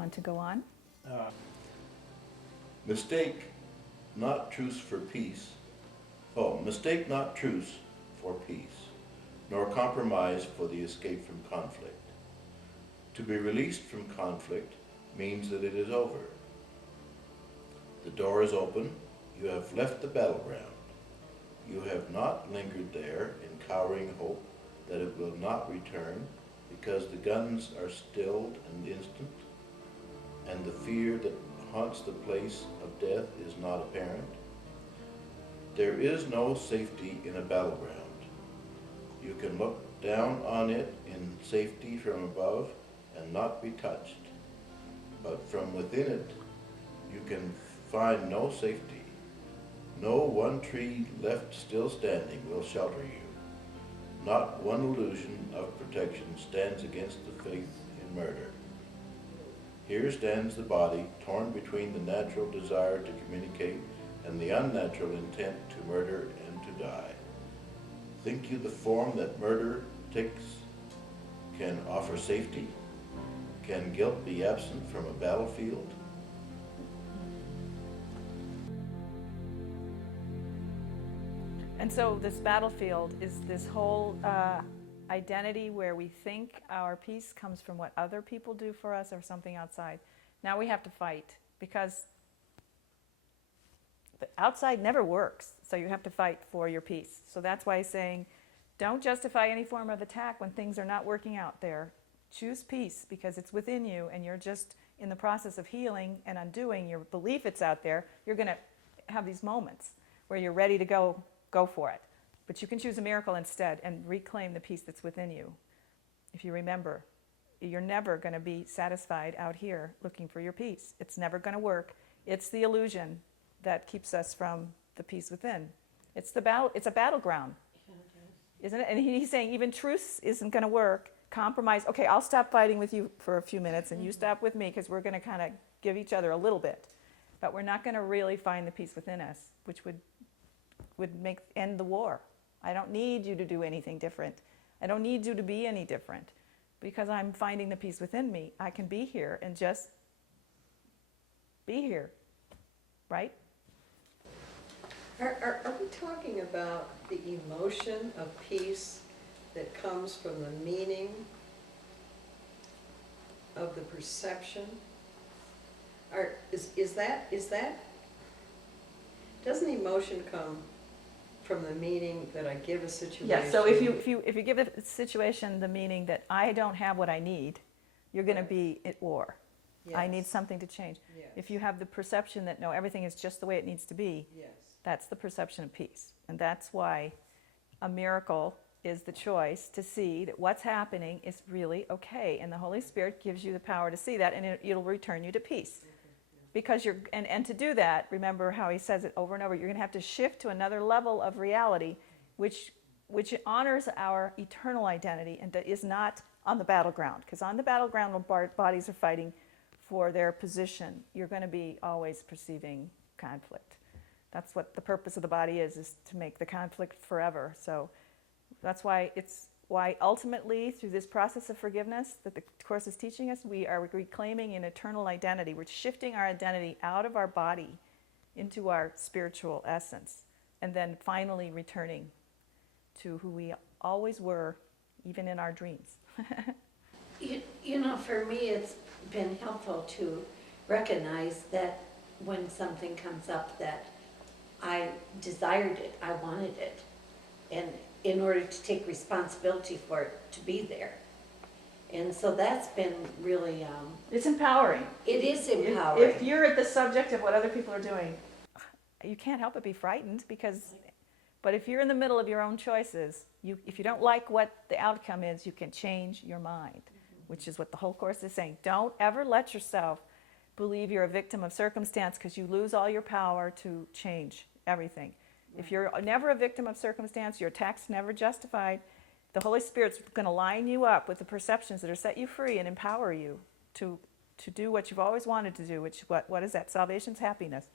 want to go on? Mistake not truce for peace. Mistake not truce for peace, nor compromise for the escape from conflict. To be released from conflict means that it is over. The door is open. You have left the battleground. You have not lingered there in cowering hope that it will not return, because the guns are stilled and instant, and the fear that haunts the place of death is not apparent. There is no safety in a battleground. You can look down on it in safety from above and not be touched, but from within it you can find no safety. No one tree left still standing will shelter you. Not one illusion of protection stands against the faith in murder. Here stands the body, torn between the natural desire to communicate and the unnatural intent to murder and to die. Think you the form that murder takes can offer safety? Can guilt be absent from a battlefield? And so this battlefield is this whole identity where we think our peace comes from what other people do for us or something outside. Now we have to fight, because the outside never works, so you have to fight for your peace. So that's why he's saying, don't justify any form of attack when things are not working out there. Choose peace, because it's within you, and you're just in the process of healing and undoing your belief it's out there. You're going to have these moments where you're ready to go for it. But you can choose a miracle instead and reclaim the peace that's within you. If you remember, you're never going to be satisfied out here looking for your peace. It's never going to work. It's the illusion that keeps us from the peace within. It's a battleground, isn't it? And he's saying even truce isn't going to work. Compromise, okay, I'll stop fighting with you for a few minutes and you stop with me, because we're going to kind of give each other a little bit. But we're not going to really find the peace within us, which would end the war. I don't need you to do anything different. I don't need you to be any different, because I'm finding the peace within me. I can be here and just be here, right? Are we talking about the emotion of peace that comes from the meaning of the perception? Or is that doesn't emotion come from the meaning that I give a situation? Yeah, so if you give a situation the meaning that I don't have what I need, you're going to be at war. Yes. I need something to change. Yes. If you have the perception that no, everything is just the way it needs to be, yes, that's the perception of peace. And that's why a miracle is the choice to see that what's happening is really okay. And the Holy Spirit gives you the power to see that, and it'll return you to peace. Because and to do that, remember how he says it over and over, you're going to have to shift to another level of reality, which honors our eternal identity and that is not on the battleground. Because on the battleground, when bodies are fighting for their position, you're going to be always perceiving conflict. That's what the purpose of the body is to make the conflict forever. So that's why ultimately, through this process of forgiveness that the Course is teaching us, we are reclaiming an eternal identity. We're shifting our identity out of our body into our spiritual essence, and then finally returning to who we always were, even in our dreams. You know, for me, it's been helpful to recognize that when something comes up that I desired it, I wanted it, and in order to take responsibility for it to be there. And so that's been really... it's empowering. It is empowering. If you're at the subject of what other people are doing, you can't help but be frightened, but if you're in the middle of your own choices, if you don't like what the outcome is, you can change your mind, which is what the whole Course is saying. Don't ever let yourself believe you're a victim of circumstance, because you lose all your power to change everything. If you're never a victim of circumstance, your attack's never justified, the Holy Spirit's going to line you up with the perceptions that are set you free and empower you to do what you've always wanted to do, which what is that? Salvation's happiness.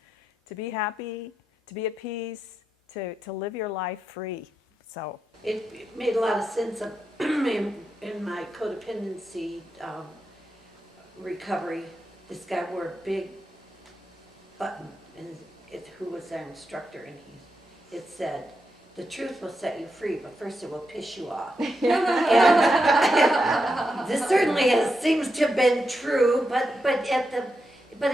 To be happy, to be at peace, to live your life free. So it made a lot of sense in my codependency recovery this guy wore a big button, and who was our instructor, and it said, "The truth will set you free, but first it will piss you off." And this certainly seems to have been true, but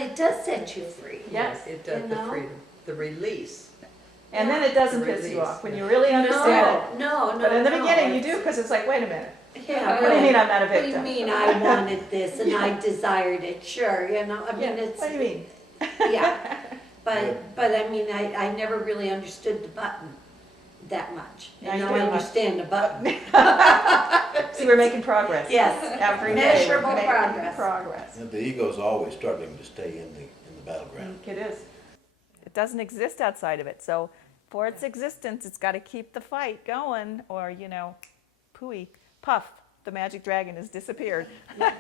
it does set you free. Yes. It does, You the know? freedom, the release. And then it doesn't The piss you release, off when yeah. you really understand it. No. But in the beginning, you it's- do, because it's like, wait a minute. Yeah. What do you mean I'm not a What do you victim? mean I wanted this and I desired it? Sure, I mean, Yeah, it's. what do you mean? Yeah, but I mean, I never really understood the button that much. Now And you now I do. understand the button. See, we're making progress. Yes, Every day, we're measurable making progress. progress. And the ego's always struggling to stay in the battleground. It is. It doesn't exist outside of it, so for its existence, it's got to keep the fight going, or, you know, pooey, puff, the magic dragon has disappeared. Okay.